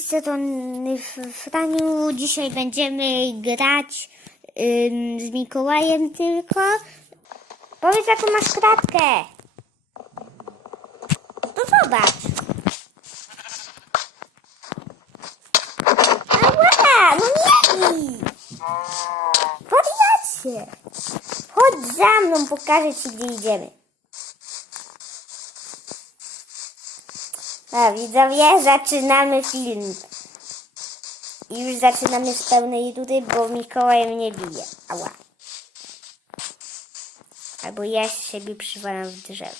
strony F- Franiu. Dzisiaj będziemy grać ym, z Mikołajem tylko. Powiedz jaką masz kratkę. To zobacz. Ała, no nie bij. Wariacie. Chodź za mną, pokażę ci gdzie idziemy. A widzowie, zaczynamy film. I już zaczynamy z pełnej tuty, bo Mikołaj mnie bije. Ała. Albo ja siebie przywalam w drzewo.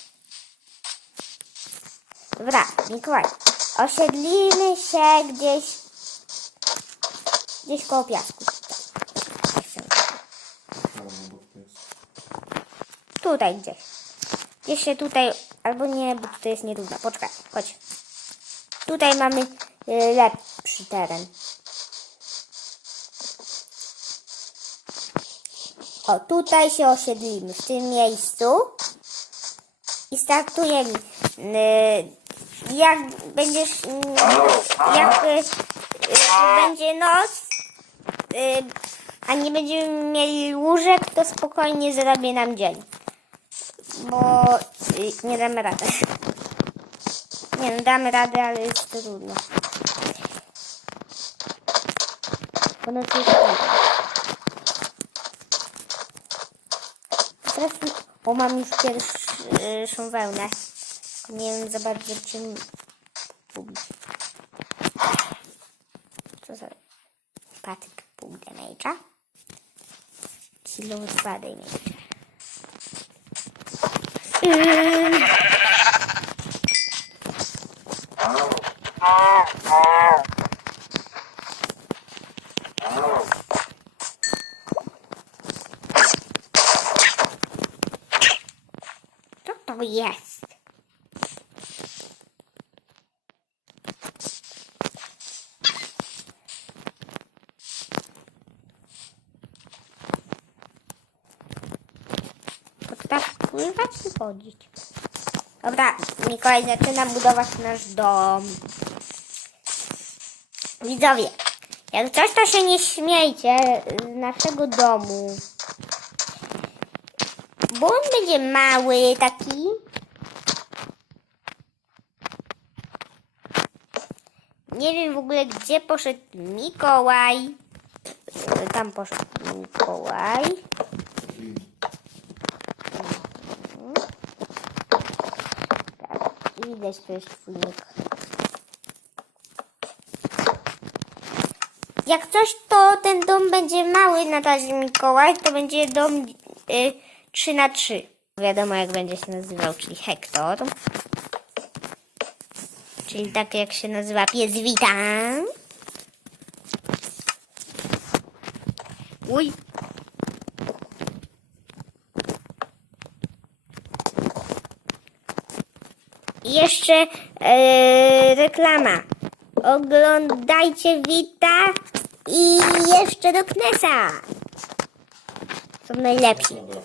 Dobra, Mikołaj. Osiedlimy się gdzieś. Gdzieś koło piasku. Tutaj gdzieś. Gdzieś się tutaj, albo nie, bo tutaj jest nierówno. Poczekaj, chodź. Tutaj mamy y, lepszy teren. O, tutaj się osiedlimy, w tym miejscu. I startujemy. Y, Jak będziesz, y, jak y, będzie noc, a nie będziemy mieli łóżek, to spokojnie zrobię nam dzień. Bo nie damy rady. Nie no, damy radę, ale jest to trudno. Po nocy jest. Teraz, o, mam już pierwszą wełnę. Nie wiem za bardzo czym gubić. Co za... Patyk pół damage'a. Kilo dwa damage'a. Ym. Jest? Potrafi pływać i chodzić. Dobra, Mikołaj zaczyna budować nasz dom. Widzowie, jak coś to się nie śmiejcie z naszego domu. Będzie mały taki. Nie wiem w ogóle gdzie poszedł Mikołaj. Tam poszedł Mikołaj. Tak, widać to jest Mikołaj. Jak coś, to ten dom będzie mały na razie Mikołaj, to będzie dom y, 3 na 3 Wiadomo jak będzie się nazywał, czyli Hektor. Czyli tak jak się nazywa pies Witan. Uj. I jeszcze e, reklama. Oglądajcie Wita i jeszcze do Knesa. Są najlepsi. Dobra.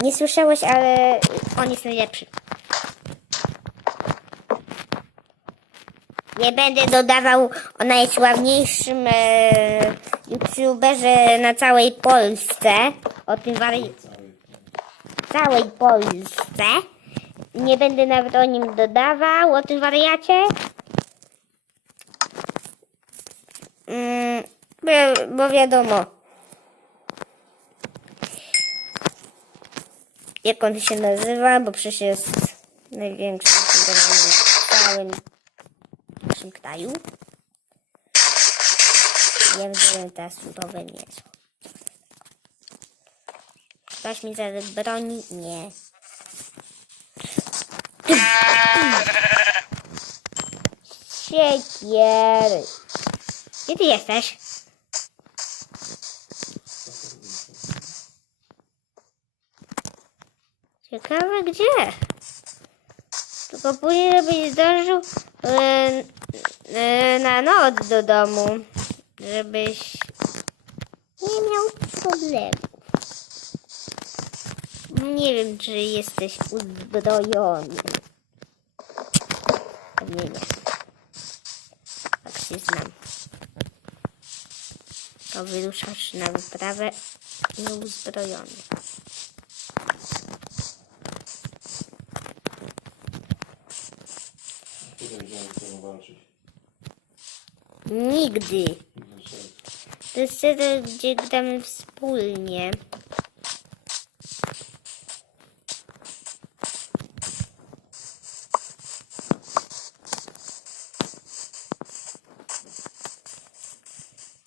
Nie słyszałeś, ale on jest najlepszy. Nie będę dodawał o najsławniejszym e, youtuberze na całej Polsce. O tym wari- całej Polsce. Nie będę nawet o nim dodawał, o tym wariacie. Mm, bo, bo wiadomo. Jak on się nazywa, bo przecież jest największym youtuberem w całym naszym kraju. Wiem, że teraz cudowe nie są. Ktoś mi zaraz broni? Nie. Siekiery. Gdzie ty jesteś? Gdzie? Tylko później, żebyś zdążył e, e, na noc do domu. Żebyś nie miał problemu. Nie wiem, czy jesteś uzbrojony. Pewnie nie. Tak się znam. To wyruszasz na wyprawę nieuzbrojony. Kiedy będziemy z tym walczyć? Nigdy. To jest serial, gdzie gramy wspólnie.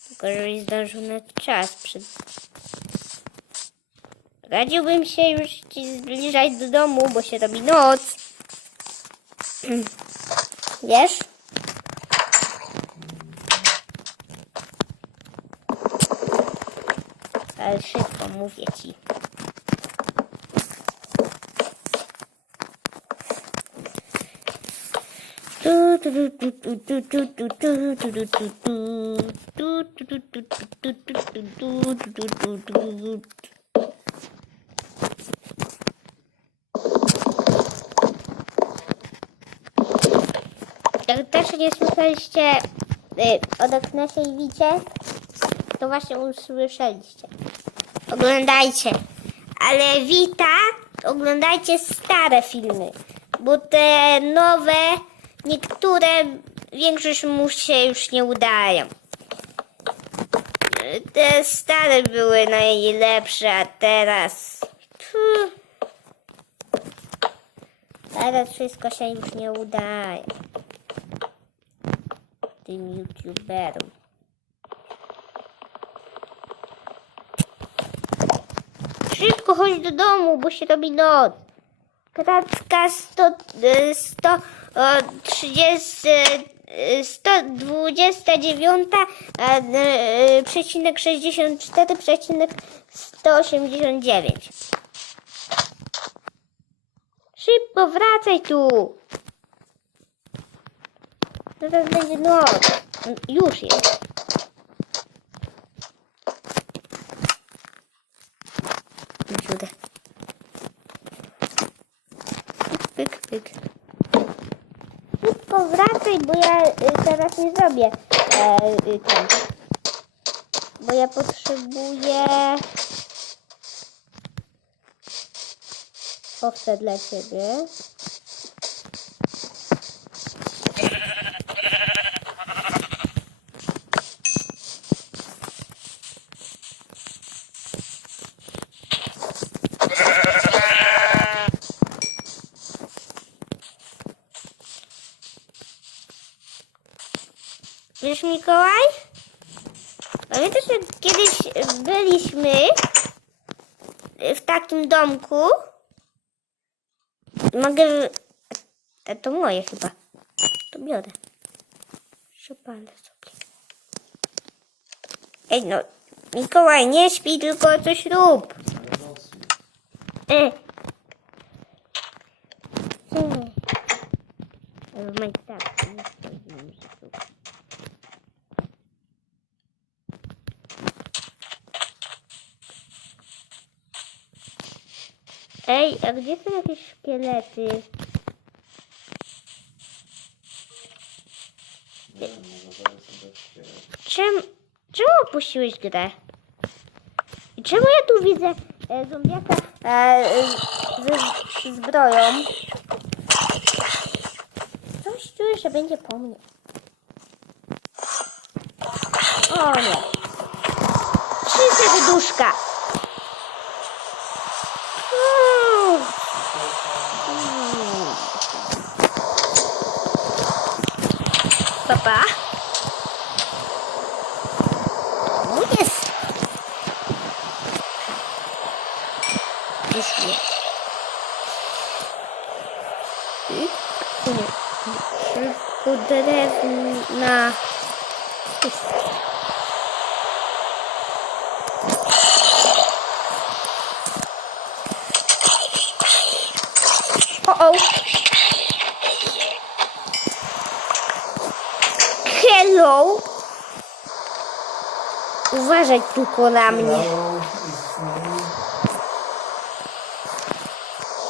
Tylko żebyś zdążył na czas. Przed... Radziłbym się już ci zbliżać do domu, bo się robi noc. Wiesz? Ale szybko mówię ci. Jak też nie słyszeliście y, od Agnesie i Wicie, to właśnie usłyszeliście. Oglądajcie. Ale Wita, oglądajcie stare filmy, bo te nowe, niektóre, większość mu się już nie udają. Te stare były najlepsze, a teraz... Pfu. Teraz wszystko się już nie udaje. Tym youtuberom. Szybko chodź do domu, bo się robi noc. Kratka 100, e, 100, e, 30, e, 129, a, e, przecinek 64, przecinek 189. Szybko wracaj tu. Zaraz będzie noc. Już jest. Bo ja y, teraz nie zrobię e, y, ten. Bo ja potrzebuję owce dla ciebie. Mikołaj? Pamiętasz, jak kiedyś byliśmy w takim domku? Mogę... A to moje chyba. To biorę. Przepalę sobie. Ej, no. Mikołaj, nie śpi, tylko coś rób. E. Hmm. Ale w Minecraft nie sprawdziłem, że tu. Ej, a gdzie są jakieś szkielety? Czemu, czemu opuściłeś grę? I czemu ja tu widzę e, zombiaka e, e, ze zbroją? Coś czuję, że będzie po mnie. O nie. Trzy serduszka. Mm. Mm. Papa. No jest. Już nie. I tu nie. Szybko drewna. O, o. Hello. Uważaj tylko na mnie.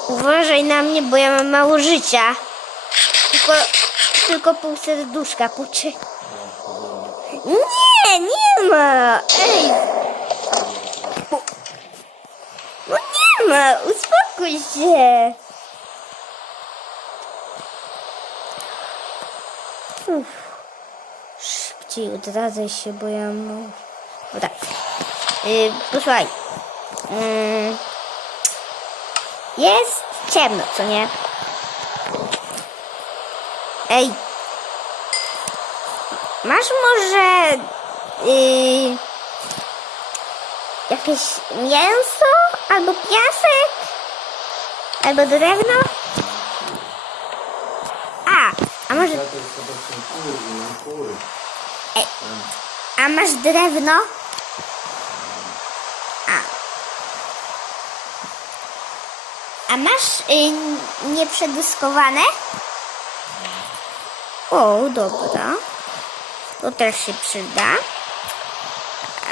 Uważaj na mnie, bo ja mam mało życia. Tylko tylko pół serduszka poczy. Nie, nie ma! Ej! No nie ma! Uspokój się! Uff. Szybciej odradzaj się, bo ja no... Dobra. Yy, posłuchaj. Yy, jest ciemno, co nie? Ej! Masz może yy, jakieś mięso albo piasek albo drewno? A, a może. Ej. a masz drewno? A. A masz y, nieprzedyskowane? O, dobra. To też się przyda.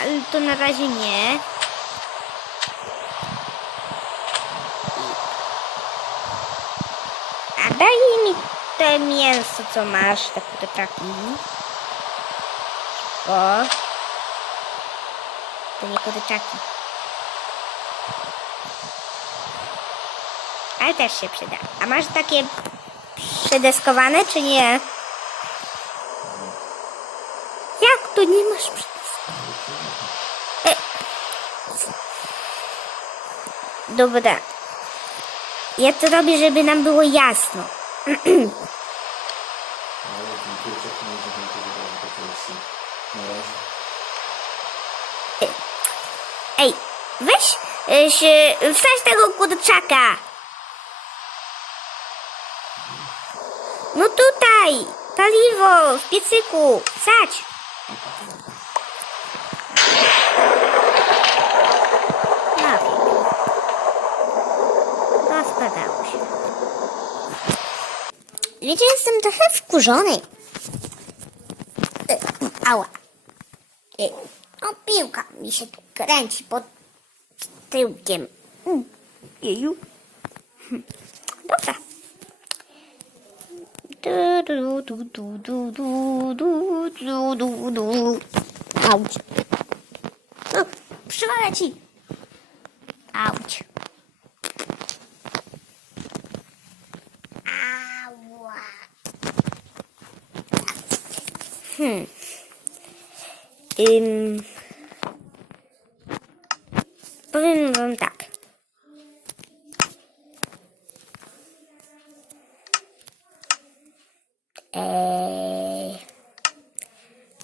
Ale to na razie nie. A daj mi te mięso, co masz, tak kurczaki. O. To nie kurczaki. Ale też się przyda. A masz takie przedeskowane, czy nie? Jak to nie masz przedeskowane? E. Dobra. Ja to robię, żeby nam było jasno. Ej, weź y, się, wsadź tego kurczaka. No tutaj, paliwo w piecyku, wsadź. No spadało się. Wiecie, jestem trochę wkurzony. Y, Ała. Ej, O, piłka mi się tu kręci pod tyłkiem. Mm, Jeju. Hm, 嘟嘟嘟嘟嘟嘟嘟嘟嘟嘟嘟，啊！我去，嗯，吃饭来去。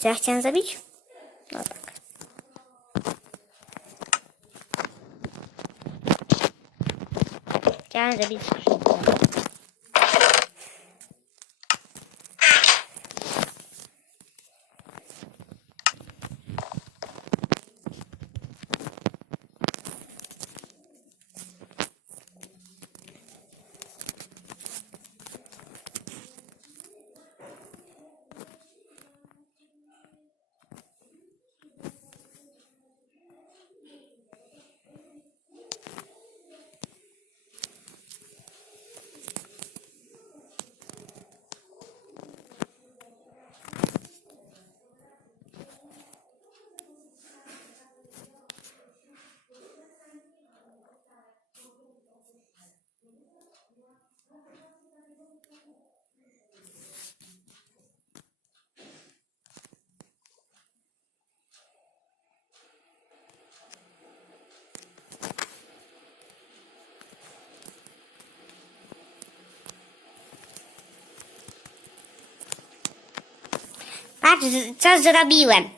Co ja chciałam zrobić? No tak. Chciałam zrobić Patrz, co zrobiłem.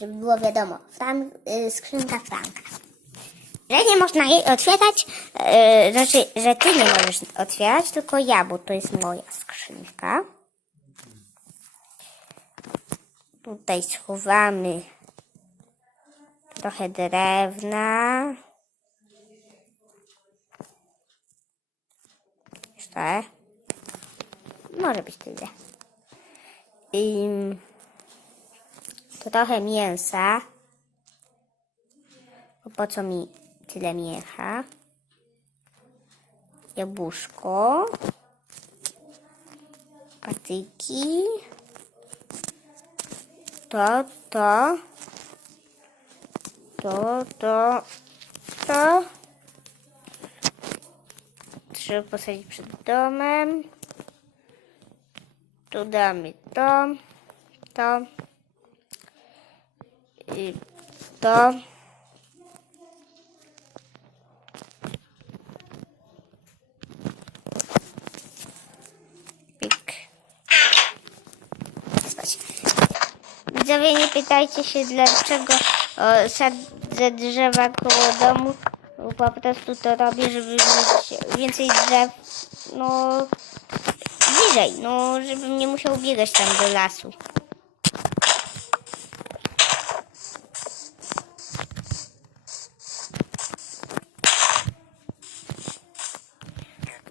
Żeby było wiadomo, Fran, y, skrzynka Franka. Że nie można jej otwierać, y, znaczy, że ty nie możesz otwierać, tylko ja, bo to jest moja skrzynka. Tutaj schowamy trochę drewna. Jeszcze. Może być tyle. I trochę mięsa. Po co mi tyle mięcha? jabłuszko, patyki, to, to, to, to, to. Trzeba posadzić przed domem. Tu damy to, to, i to. Pik. Widzowie, nie pytajcie się, dlaczego o, sadzę drzewa koło domu. Po prostu to robię, żeby mieć więcej drzew, no, bliżej, no, żebym nie musiał biegać tam do lasu.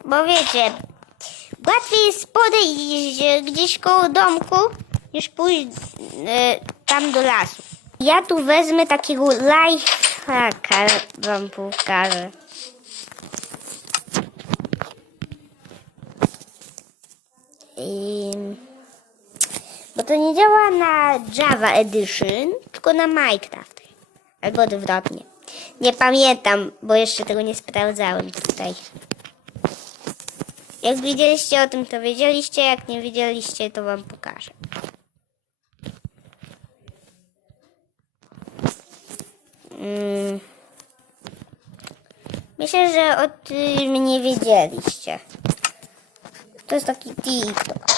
Bo wiecie, łatwiej jest podejść gdzieś koło domku, niż pójść e, tam do lasu. Ja tu wezmę takiego lifehacka, wam pokażę. Ym, bo to nie działa na Java Edition, tylko na Minecraft. Albo odwrotnie. Nie pamiętam, bo jeszcze tego nie sprawdzałem tutaj. Jak wiedzieliście o tym, to wiedzieliście. Jak nie wiedzieliście, to wam pokażę. Mm. Myślę, że o tym nie wiedzieliście. To jest taki TikTok.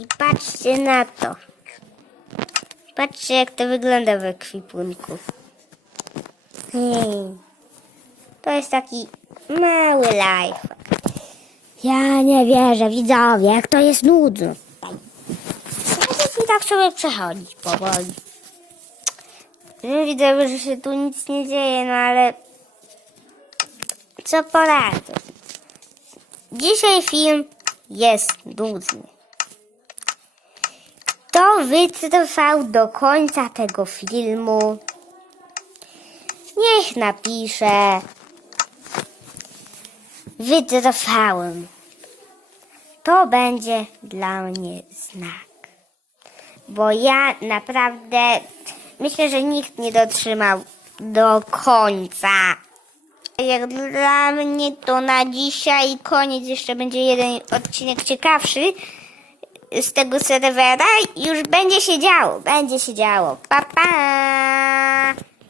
I patrzcie na to. Patrzcie, jak to wygląda w ekwipunku. Hmm. To jest taki mały life. Ja nie wierzę, widzowie, jak to jest nudno. I tak sobie przechodzić powoli. Wiem, Widzowie, że się tu nic nie dzieje, no ale co poradzę. Dzisiaj film jest nudny. Kto wytrwał do końca tego filmu, niech napisze. Wytrwałem. To będzie dla mnie znak. Bo ja naprawdę myślę, że nikt nie dotrzymał do końca. Jak dla mnie to na dzisiaj koniec. Jeszcze będzie jeden odcinek ciekawszy z tego serwera. Już będzie się działo. Będzie się działo. Pa, pa!